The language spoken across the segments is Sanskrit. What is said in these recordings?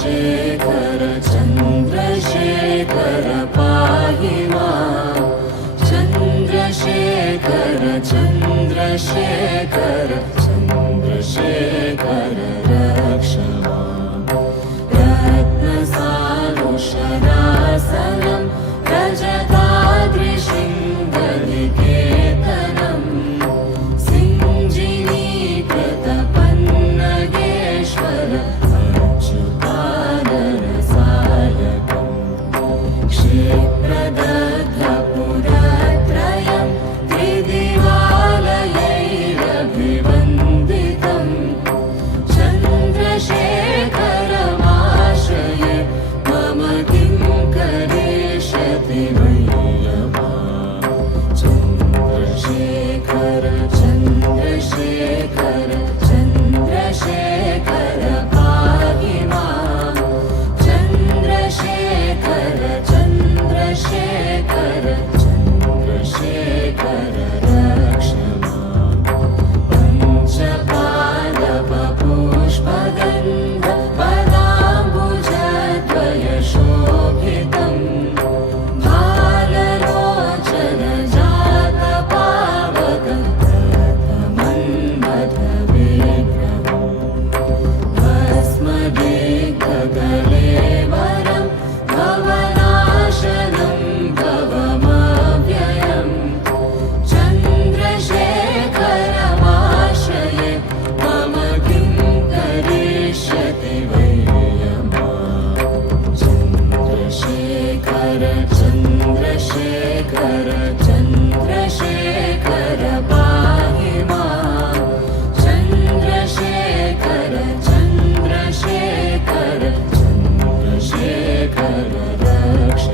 चन्द्रशेखर चन्द्रशेखर पाहि मां चन्द्रशेखर चन्द्रशेखर चन्द्रशेखर रक्ष मां रत्नसानुशरासनं रजताद्रिशृङ्गनिकेतनं सिञ्जिनीकृतपन्नगेश्वर अच्युतानरसायकम् क्षिप्रदग्धपुरत्रयं त्रिदिवालयैरभिवन्दितं चन्द्रशेखरमाश्रये मम किं करिष्यति वैयमा चन्द्रशेखर चन्द्रशेखर चन्द्रशेखर पाहि मां चन्द्रशेखर चन्द्रशेखर चन्द्रशेखर रक्ष मां पञ्चपादपपुष्पगन्ध पदाम्बुजद्वयशोभितं भाललोचनजातपावकं प्रथमन्मथविग्रहम् भस्मदिग्धकलेवरं भवनाशनं भवमव्ययम् चन्द्रशेखरमाश्रये मम किं करिष्यति वैयमा चन्द्रशेखर चन्द्रशेखर चन्द्रशेखर पाहि मां चन्द्रशेखर चन्द्रशेखर चन्द्रशेखर रक्ष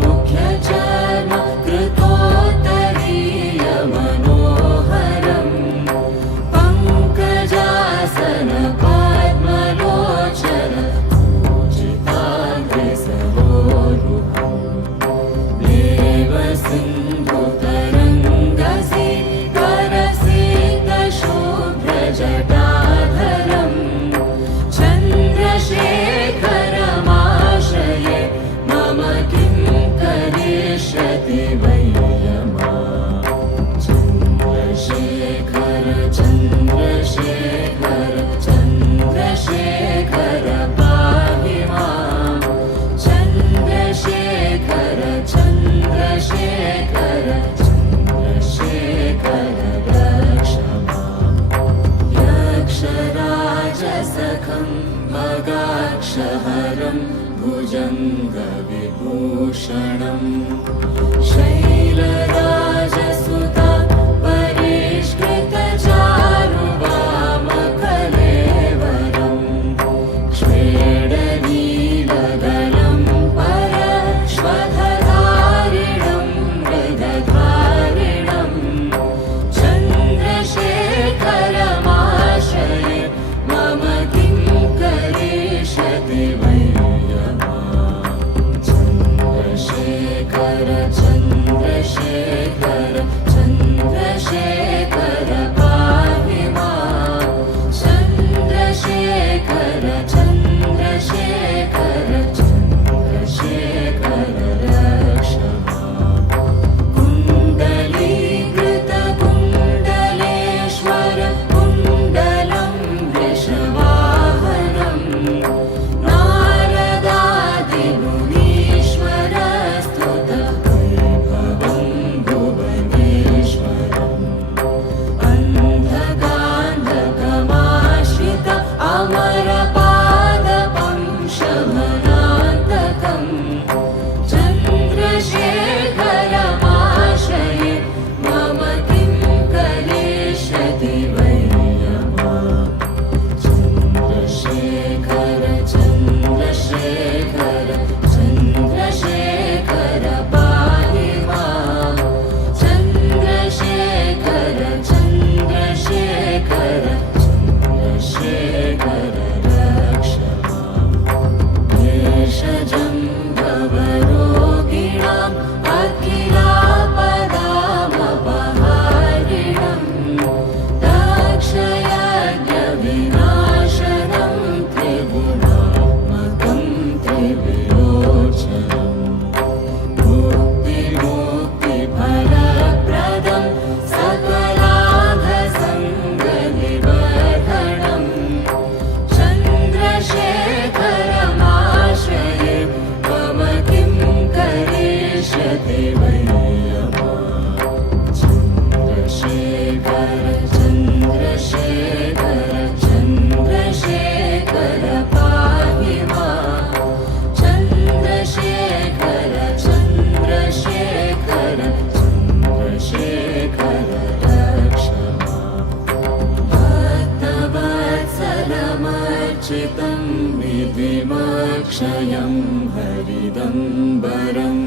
मत्तवारणमुख्यचर्म कृतोत्तरीयमनोहरं पङ्कजासन पद्मलोचन पूजिताग्रसरोरुहम् देवसिन्धुतरङ्गसिकरसिद्धशुभ्रजटाधरं चन्द्रशेखरमाश्रये मम किं करिष्यति वैयमा चन्द्रशेखर चन्द्रशेखर चन्द्रशेखर पाहि मां चन्द्रशेखर चन्द्रशेखर चन्द्रशेखर रक्ष मां यक्षराजसखं मगाक्षहरं भुजङ्गविभूषणं शैलराजसुता परिष्कृतचारुवामकलेवरं श्वेडनीलगलं परश्वधधारिणं मृगधारिणं चन्द्रशेखरमाश्रये मम किं करिष्यति वैयमा चन्द्रशेखर निधिमक्षयं हरिदम्बरम्